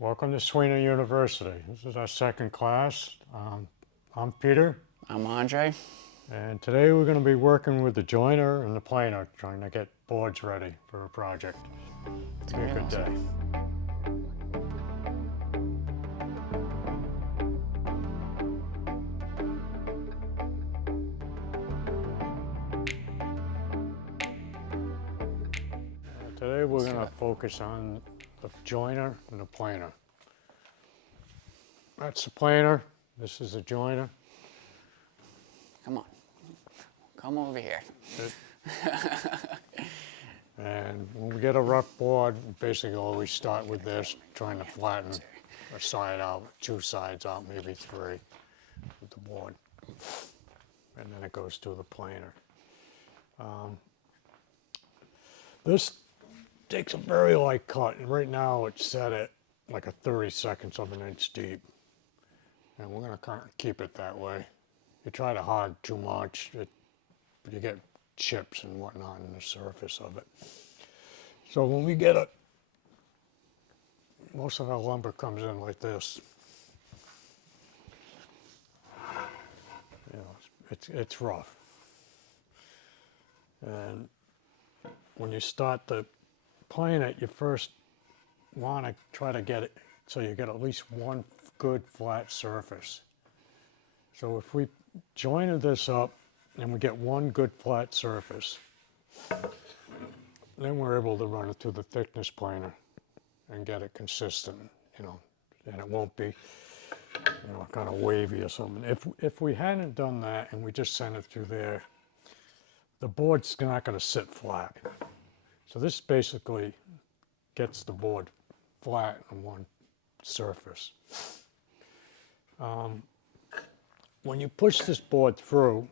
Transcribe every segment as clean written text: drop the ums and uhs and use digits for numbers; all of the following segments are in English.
Welcome to Sweenor University. This is our second class. I'm Peter. I'm Andre. And today we're going to be working with the joiner and the planer, trying to get boards ready for a project. It's be a good day. Today we're going to focus on the joiner and the planer. That's the planer. This is the joiner. Come on. Come over here. And when we get a rough board, basically always start with this, trying to flatten a side out, two sides out, maybe three with the board. And then it goes to the planer. This takes a very light cut, and right now it's set at like a 32 of an inch deep. And we're going to kind of keep it that way. You try to hog too much, you get chips and whatnot in the surface of it. So when we get it, most of our lumber comes in like this. You know, it's rough. And when you start to plane it, you first want to try to get it so you get at least one good flat surface. So if we jointed this up and we get one good flat surface, then we're able to run it through the thickness planer and get it consistent, you know, and it won't be, you know, kind of wavy or something. If we hadn't done that and we just sent it through there, the board's not going to sit flat. So this basically gets the board flat on one surface. When you push this board through,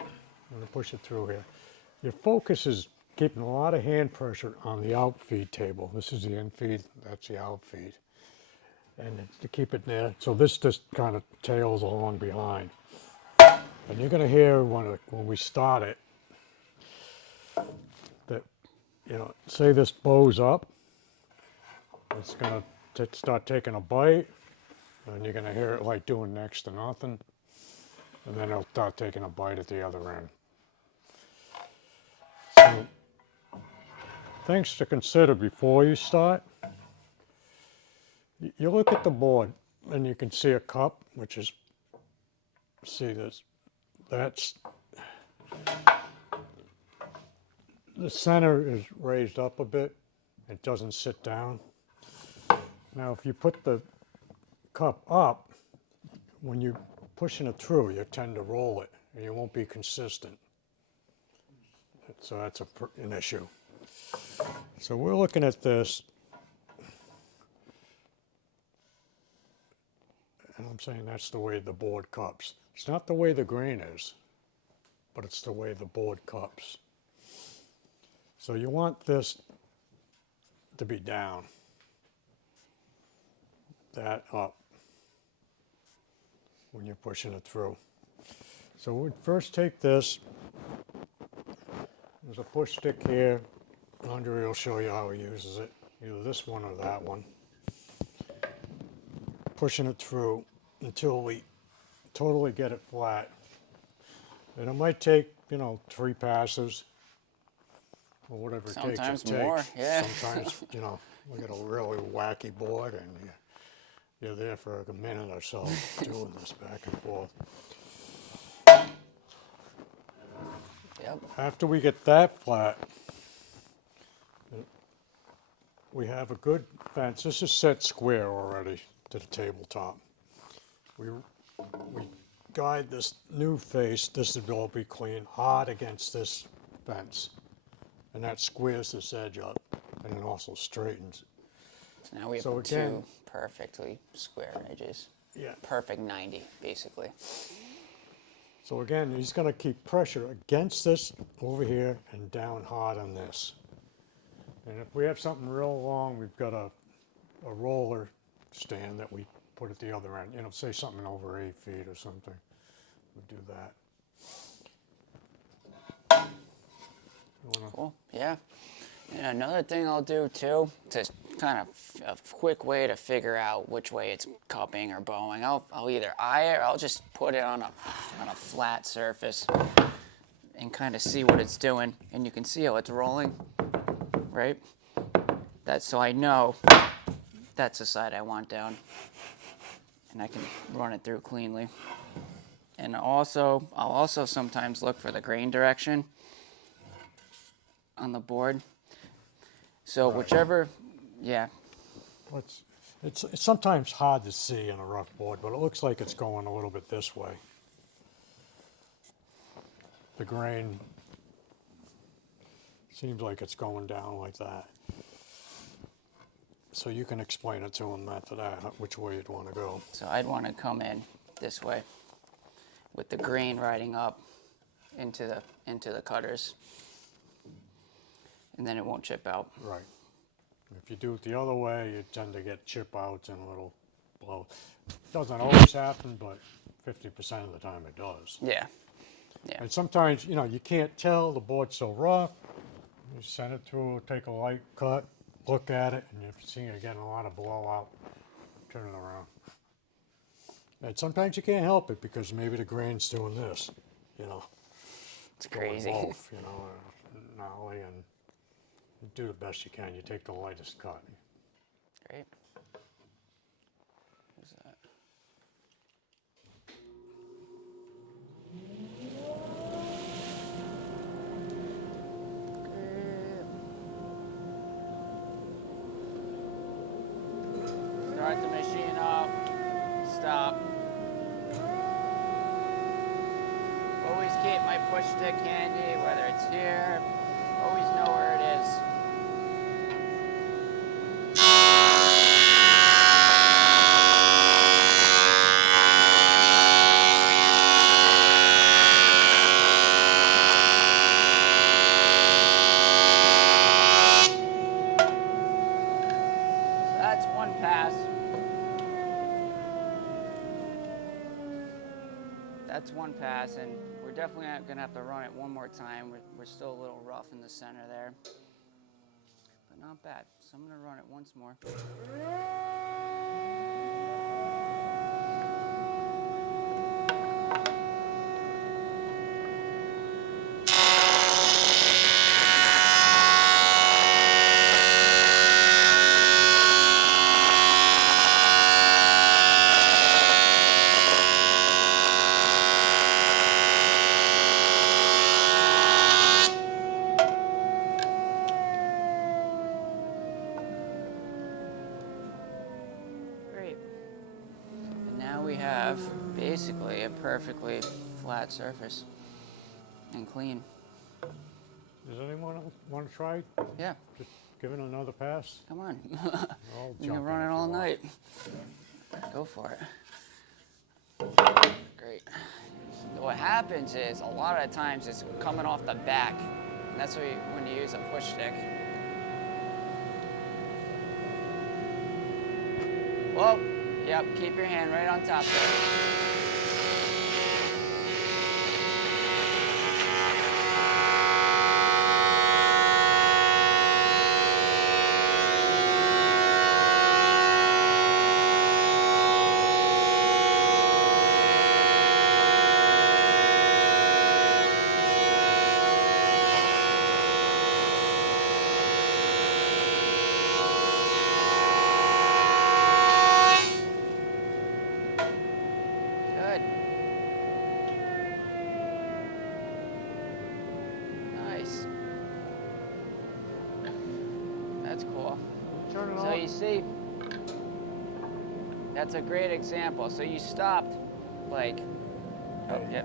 I'm going to push it through here, your focus is keeping a lot of hand pressure on the outfeed table. This is the infeed, that's the outfeed. And to keep it there, so this just kind of tails along behind. And you're going to hear when we start it, that, you know, say this bows up, it's going to start taking a bite, and you're going to hear it like doing next to nothing, and then it'll start taking a bite at the other end. So, things to consider before you start. You look at the board, and you can see a cup, which is, see this, that's, the center is raised up a bit, it doesn't sit down. Now if you put the cup up, when you're pushing it through, you tend to roll it, and you won't be consistent. So that's an issue. So we're looking at this, and I'm saying that's the way the board cups. It's not the way the grain is, but it's the way the board cups. So you want this to be down, that up, when you're pushing it through. So we'd first take this, there's a push stick here, Andre will show you how he uses it, either this one or that one. Pushing it through until we totally get it flat. And it might take, you know, 3 passes, or whatever it takes. Sometimes more, yeah. Sometimes, you know, we get a really wacky board and you're there for a minute or so doing this back and forth. Yep. After we get that flat, we have a good fence. This is set square already to the tabletop. We guide this new face, this will all be clean, hard against this fence. And that squares this edge up, and it also straightens. So now we have two perfectly square edges. Yeah. Perfect 90, basically. So again, he's going to keep pressure against this over here and down hard on this. And if we have something real long, we've got a roller stand that we put at the other end. You know, say something over 8 feet or something. We do that. Cool, yeah. And another thing I'll do too, to kind of a quick way to figure out which way it's cupping or bowing. I'll either eye it or I'll just put it on a flat surface and kind of see what it's doing. And you can see how it's rolling, right? So I know that's the side I want down, and I can run it through cleanly. And also, I'll also sometimes look for the grain direction on the board. So whichever, yeah. It's sometimes hard to see on a rough board, but it looks like it's going a little bit this way. The grain seems like it's going down like that. So you can explain it to them after that, which way you'd want to go. So I'd want to come in this way with the grain riding up into the cutters, and then it won't chip out. Right. If you do it the other way, you tend to get chip outs and a little blow. Doesn't always happen, but 50% of the time it does. Yeah. Yeah. And sometimes, you know, you can't tell, the board's so rough. You send it through, take a light cut, look at it, and if you see you're getting a lot of blowout, turn it around. And sometimes you can't help it because maybe the grain's doing this, you know. It's crazy. Both, you know, nollie, and you do the best you can. You take the lightest cut. Great. Who's that? Start the machine up. Stop. Always keep my push stick handy, whether it's here. Always know where it is. So that's one pass. That's one pass, and we're definitely going to have to run it one more time. We're still a little rough in the center there, but not bad. So I'm going to run it once more. Great. And now we have basically a perfectly flat surface and clean. Does anyone else want to try? Yeah, Just give it another pass? come on. I'll You jump can run in it if all you want. night. Go for it. Great. So what happens is a lot of times it's coming off the back. And that's when you use a push stick. Whoa. Yep, keep your hand right on top there. Good. Nice. That's cool. Turn it So on. you see, that's a great example. So you stopped, like, oh, yeah.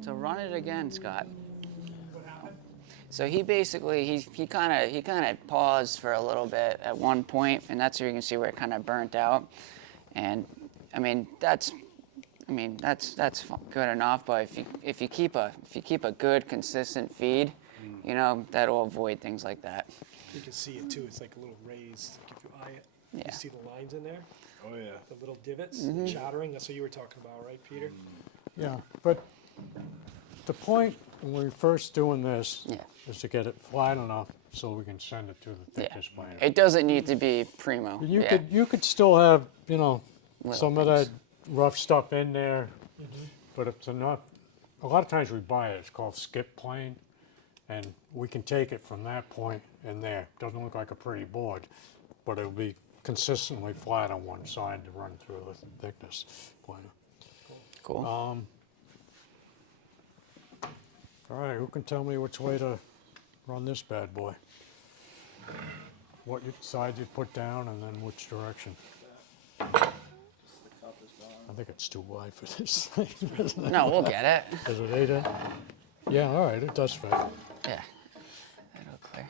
So run it again, Scott. So he basically, he kind of paused for a little bit at one point, and that's where you can see where it kind of burnt out. And I mean, that's good enough. But if you keep a good consistent feed, you know, that'll avoid things like that. You can see it too. It's like a little raised. Like if you eye it, Yeah. you see the lines in there, Oh, yeah. the little divots, the chattering. That's what you were talking about, right, Peter? Yeah, but the point when we first doing this Yeah. is to get it flat enough so we can send it to the Yeah. thickness planer. It doesn't need to be primo. You Yeah. you could still have, Little some of things. that rough stuff in there, but if it's enough, a lot of times we buy it, it's called skip plane, and we can take it from that point in there. Doesn't look like a pretty board, but it'll be consistently flat on one side to run through the thickness planer. Cool. All right, who can tell me which way to run this bad boy? What side you put down and then which direction? I think it's too wide for this thing, isn't it? No, we'll get it. Is it 8 inch? Yeah, all right, it does fit. Yeah. That'll clear.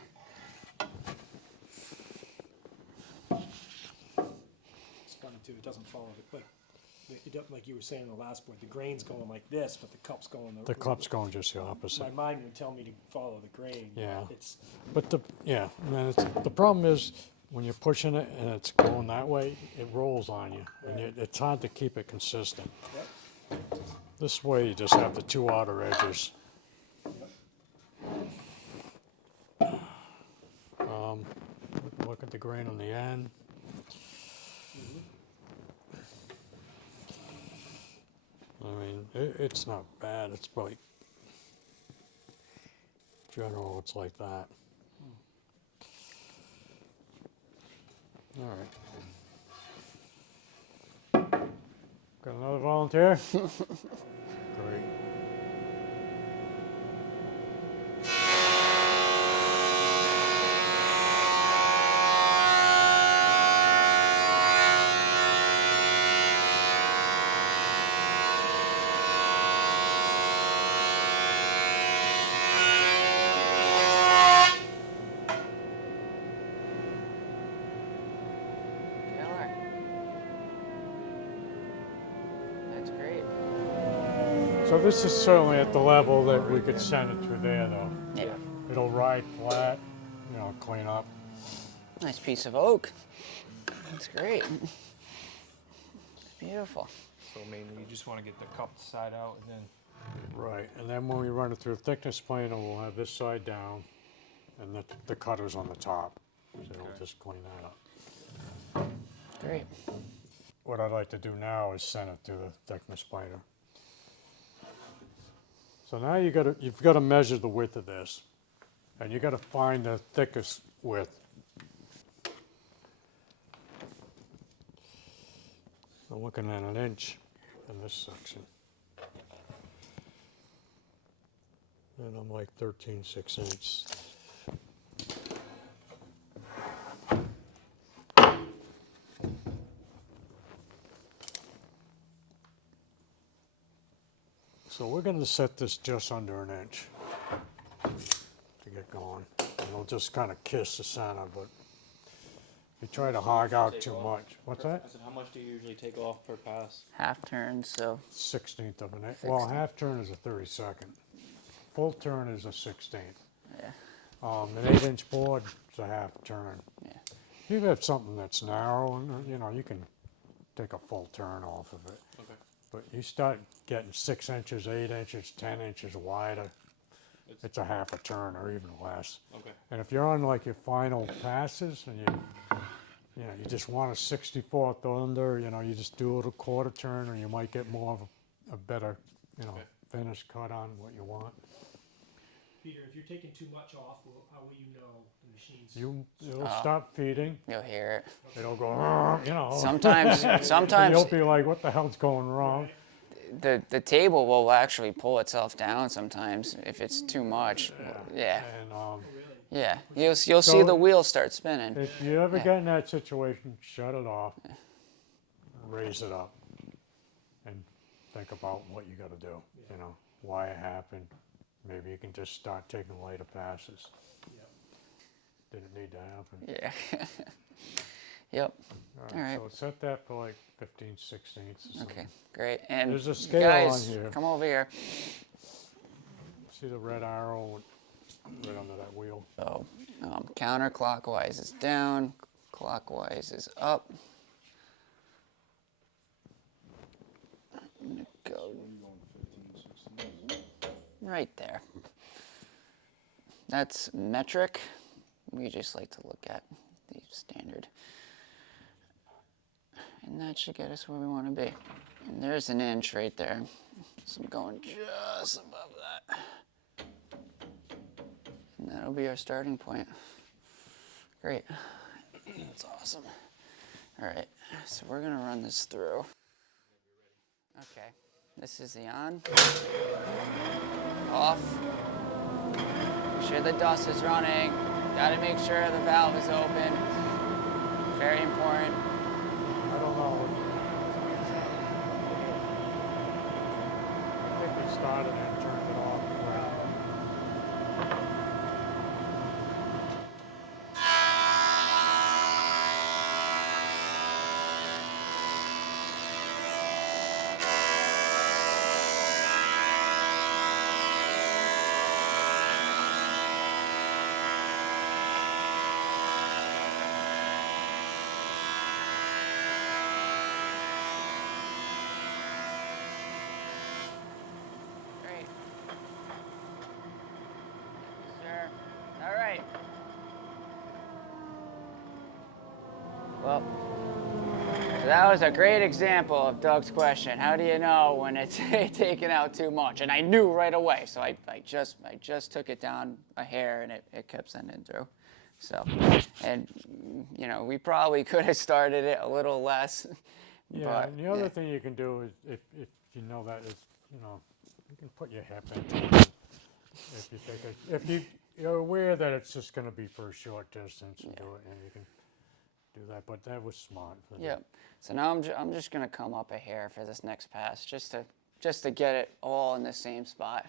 It's funny too. It doesn't follow it, like you were saying in the last board. The grain's going like this, but the cup's going The cup's going just the opposite. My mind would tell me to follow the grain. Yeah. It's But the problem is when you're pushing it and it's going that way, it rolls on you, and it's hard to keep it consistent. Yep. This way, you just have the two outer edges. Look at the grain on the end. I mean, it's not bad. It's like general. It's like that. All right. Got another volunteer? Great. Killer. That's great. So this is certainly at the level that we could send it through there, though. Yeah. It'll ride flat, clean up. Nice piece of oak. That's great. Beautiful. So mainly you just want to get the cup side out and then. Right, and then when we run it through the thickness planer, we'll have this side down, and the cutter's on the top. So it'll just clean that up. Great. What I'd like to do now is send it to the thickness planer. So now you've got to measure the width of this, and you got to find the thickest width. I'm looking at 1 inch in this section. And I'm like 13/16. So we're going to set this just under 1 inch to get going. And it'll just kind of kiss the center, but if you try to hog out too much. What's that? I said, how much do you usually take off per pass? Half turn, so 1/16 of an inch. Well, half turn is a 32nd. Full turn is a 16th. yeah. An 8-inch board is a half turn. Yeah. If you have something that's narrow, and you can take a full turn off of it. Okay. But you start getting 6 inches, 8 inches, 10 inches wider, it's a half a turn or even less. Okay. And if you're on like your final passes and you just want a 64th under, you just do it a quarter turn, or you might get more of a better, Okay. finish cut on what you want. Peter, if you're taking too much off, how will you know the machine's? It'll stop feeding. You'll hear it. It'll go, Sometimes, and sometimes you'll be like, what the hell's going wrong? the table will actually pull itself down sometimes if it's too much. Yeah. And Yeah. You'll see the wheels start spinning. if you ever Yeah. get in that situation, shut it off, raise it up, and think about what you got to do. Why it happened. Maybe you can just start taking later passes. Didn't need to happen. Yeah. Yep. All right. So set that for like 15/16 or something. Okay. Great. And There's a scale guys, on here. come over here. See the red arrow right under that wheel? So counterclockwise is down, clockwise is up. I'm gonna go right there. That's metric. we just like to look at the standard. And that should get us where we want to be. And there's an inch right there. So I'm going just above that. And that'll be our starting point. Great. That's awesome. All right, so we're gonna run this through. Okay, this is the on, off. Make sure the dust is running. Gotta make sure the valve is open. Very important. I don't know. I think we started and turned it off. Great. Sure. All right. Well, so that was a great example of Doug's question. How do you know when it's taken out too much? And I knew right away, so I just took it down a hair, and it kept sending through. So, and you know, we probably could have started it a little less. Yeah, but, and the other yeah. thing you can do is, if you know that is, you know, you can put your hip into it. If you think you're aware that it's just going to be for a short distance, and do it, and you can do that. But that was smart. Yep. So now I'm just gonna come up a hair for this next pass, just to get it all in the same spot.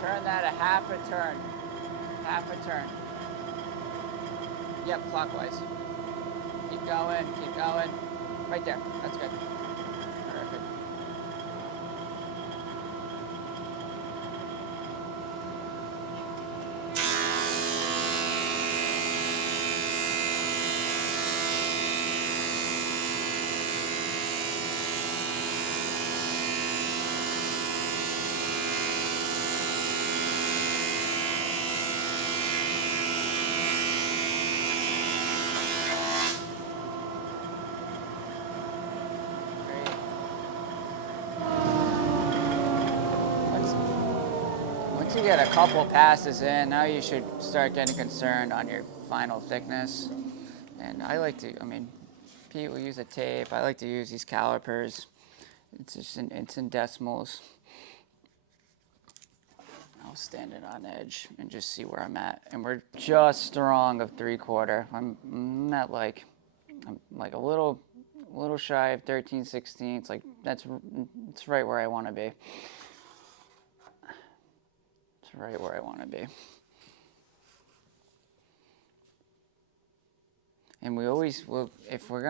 Turn that a half a turn. Half a turn. Yep, clockwise. Keep going, keep going. Right there, that's good. Perfect. Once you get a couple passes in, now you should start getting concerned on your final thickness. And I like to, I mean, Pete will use a tape. I like to use these calipers. It's in decimals. I'll stand it on edge and just see where I'm at. And we're just strong of 3/4. I'm at like, I'm like a little shy of 13/16. Like it's right where I want to be. It's right where I want to be. And we always will, if we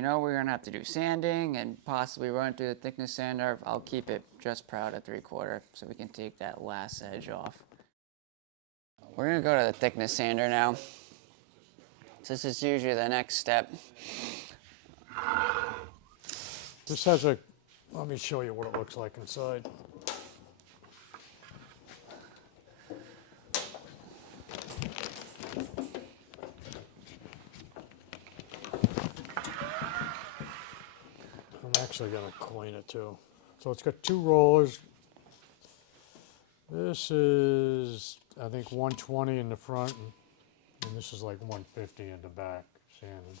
know we're gonna have to do sanding and possibly run through the thickness sander, I'll keep it just proud at 3/4 so we can take that last edge off. We're gonna go to the thickness sander now. So this is usually the next step. This has a, let me show you what it looks like inside. I'm actually going to clean it too. So it's got 2 rollers. This is, I think, 120 in the front, and this is like 150 in the back, sanded.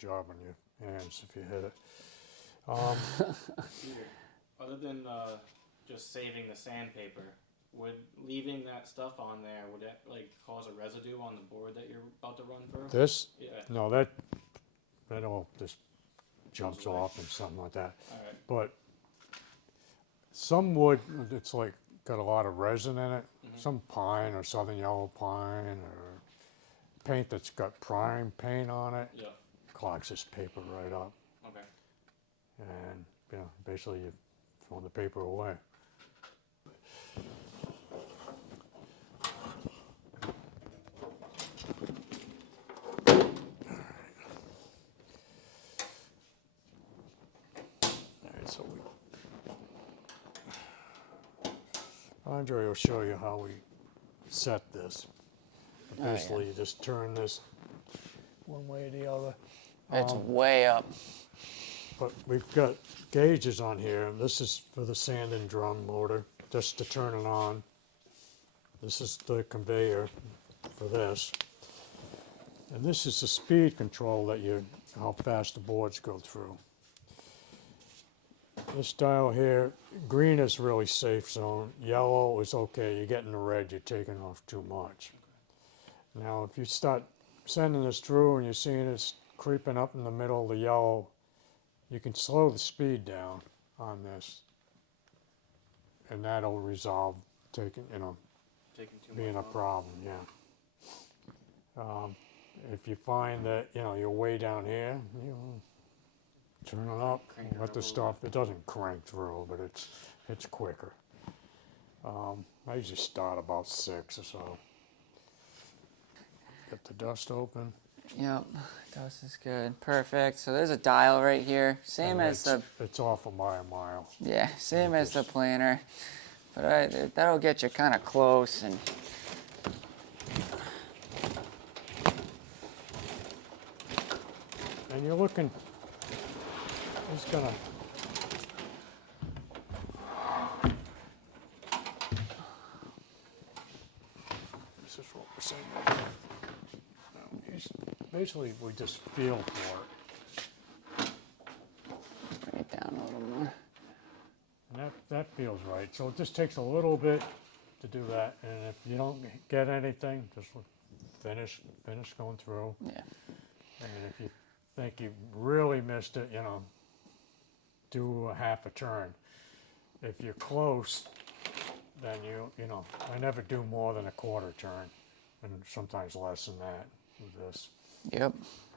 job on your hands if you hit it. Peter, other than just saving the sandpaper, would leaving that stuff on there, would that like cause a residue on the board that you're about to run through? This, Yeah. no, that all just jumps away. off and something like that. Alright. But some wood, it's like got a lot of resin in it. Some pine or southern yellow pine or paint that's got prime paint on it Yeah. clogs this paper right up. Okay. And basically you throw the paper away. Alright, so Andre will show you how we set this. Oh, yeah. Basically, you just turn this one way or the other. It's way up. But we've got gauges on here, and this is for the sand and drum motor, just to turn it on. This is the conveyor for this. And this is the speed control that how fast the boards go through. This dial here, green is really safe zone, yellow is okay, you're getting the red, you're taking off too much. Now if you start sending this through and you're seeing it's creeping up in the middle of the yellow, you can slow the speed down on this, and that'll resolve Taking too being a much off. problem, yeah. If you find that, you're way down here, turn it up, Crank it let up the a little stuff, it doesn't crank through, but it's quicker. I usually start about 6 or so. Get the dust open. Yep, dust is good. Perfect. So there's a dial right here. Same and as the, it's off by a mile. yeah, same as the planer. But that'll get you kind of close and And you're looking, it's gonna, this is what we're saying. Basically, we just feel for it. bring it down a little more. And that feels right. So it just takes a little bit to do that. And if you don't get anything, just finish going through. Yeah. And if you think you really missed it, do a half a turn. If you're close, then I never do more than a quarter turn, and sometimes less than that with this. Yep.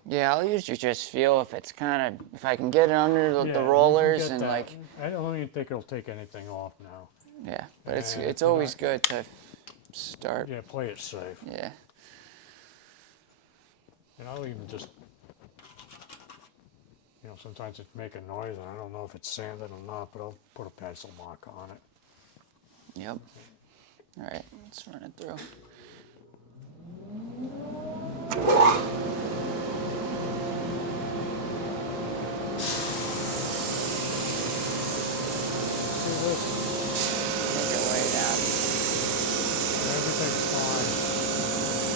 Yeah, I'll usually just feel if it's kind of, if I can get it under Yeah, the you can rollers get and that. like, I don't even think it'll take anything off now. yeah. But it's Yeah, it's you know, always good to start. Yeah, play it safe. Yeah. And I'll even just, sometimes it make a noise, and I don't know if it's sanded or not, but I'll put a pencil mark on it. Yep. All right, let's run it through. See this? Make it way down. Everything's fine.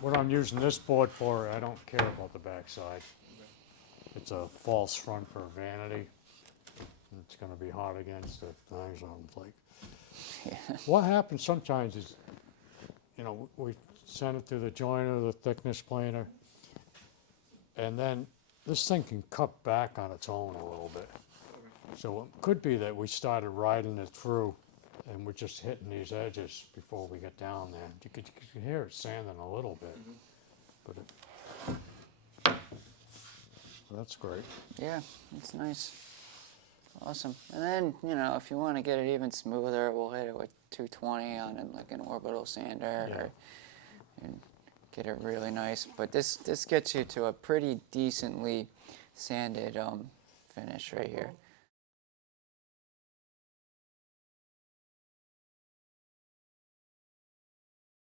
What I'm using this board for, I don't care about the backside. It's a false front for vanity. It's gonna be hard against the things. I'm like, what happens sometimes is, you know, we send it to the joiner, the thickness planer, and then this thing can cut back on its own a little bit. So it could be that we started riding it through and we're just hitting these edges before we get down there. You could hear it sanding a little bit, but that's great. Yeah, it's nice. Awesome. And then, you know, if you want to get it even smoother, we'll hit it with 220 on it, like an orbital sander, Yeah. or, and get it really nice. But this gets you to a pretty decently sanded finish right here.